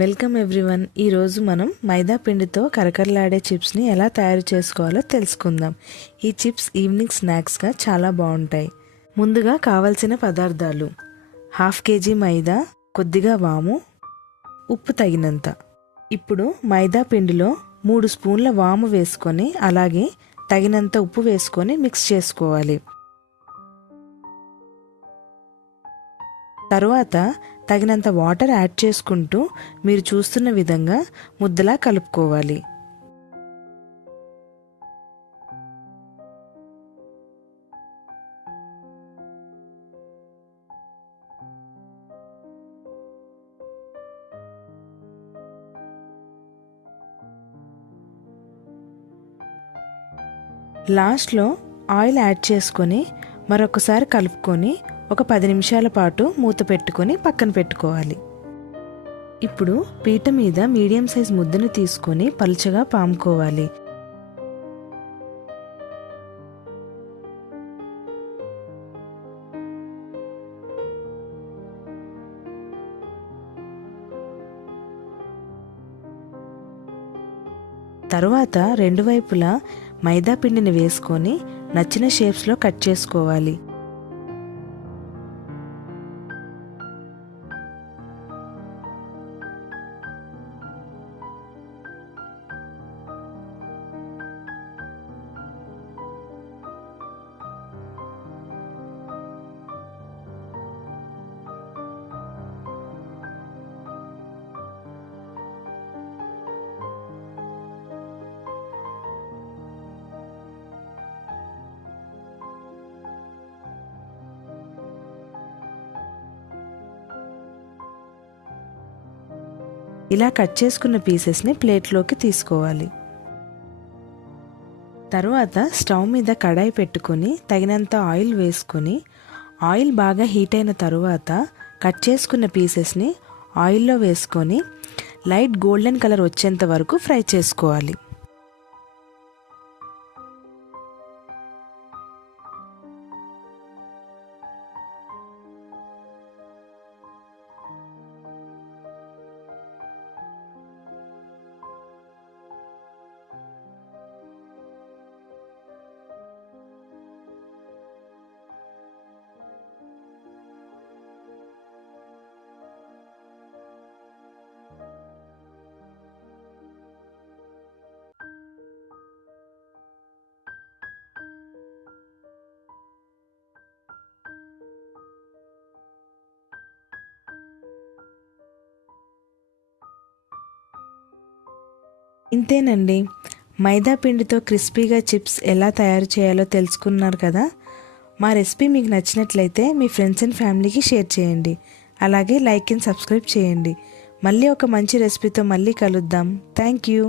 Welcome everyone. ఈరోజు మనం మైదా పిండితో కరకరలాడే చిప్స్ని ఎలా తయారు చేసుకోవాలో తెలుసుకుందాం. ఈ చిప్స్ ఈవినింగ్ స్నాక్స్గా చాలా బాగుంటాయి. ముందుగా కావలసిన పదార్థాలు: 1/2 kg మైదా, కొద్దిగా వాము, ఉప్పు తగినంత. ఇప్పుడు మైదా పిండిలో 3 స్పూన్ల వాము వేసుకొని అలాగే తగినంత ఉప్పు వేసుకొని మిక్స్ చేసుకోవాలి. తరువాత తగినంత వాటర్ యాడ్ చేసుకుంటూ మీరు చూస్తున్న విధంగా ముద్దలా కలుపుకోవాలి. లాస్ట్లో ఆయిల్ యాడ్ చేసుకొని మరొకసారి కలుపుకొని ఒక 10 నిమిషాల పాటు మూత పెట్టుకొని పక్కన పెట్టుకోవాలి. ఇప్పుడు పీట మీద మీడియం సైజ్ ముద్దను తీసుకొని పలుచగా పాముకోవాలి. తరువాత రెండు వైపులా మైదా పిండిని వేసుకొని నచ్చిన షేప్స్లో కట్ చేసుకోవాలి. ఇలా కట్ చేసుకున్న పీసెస్ని ప్లేట్లోకి తీసుకోవాలి. తరువాత స్టవ్ మీద కడాయి పెట్టుకొని తగినంత ఆయిల్ వేసుకొని ఆయిల్ బాగా హీట్ అయిన తరువాత కట్ చేసుకున్న పీసెస్ని ఆయిల్లో వేసుకొని లైట్ గోల్డెన్ కలర్ వచ్చేంత వరకు ఫ్రై చేసుకోవాలి. ఇంతేనండి, మైదా పిండితో క్రిస్పీగా చిప్స్ ఎలా తయారు చేయాలో తెలుసుకున్నారు కదా. మా రెసిపీ మీకు నచ్చినట్లయితే మీ ఫ్రెండ్స్ అండ్ ఫ్యామిలీకి షేర్ చేయండి. అలాగే లైక్ అండ్ సబ్స్క్రైబ్ చేయండి. మళ్ళీ ఒక మంచి రెసిపీతో మళ్ళీ కలుద్దాం. Thank you.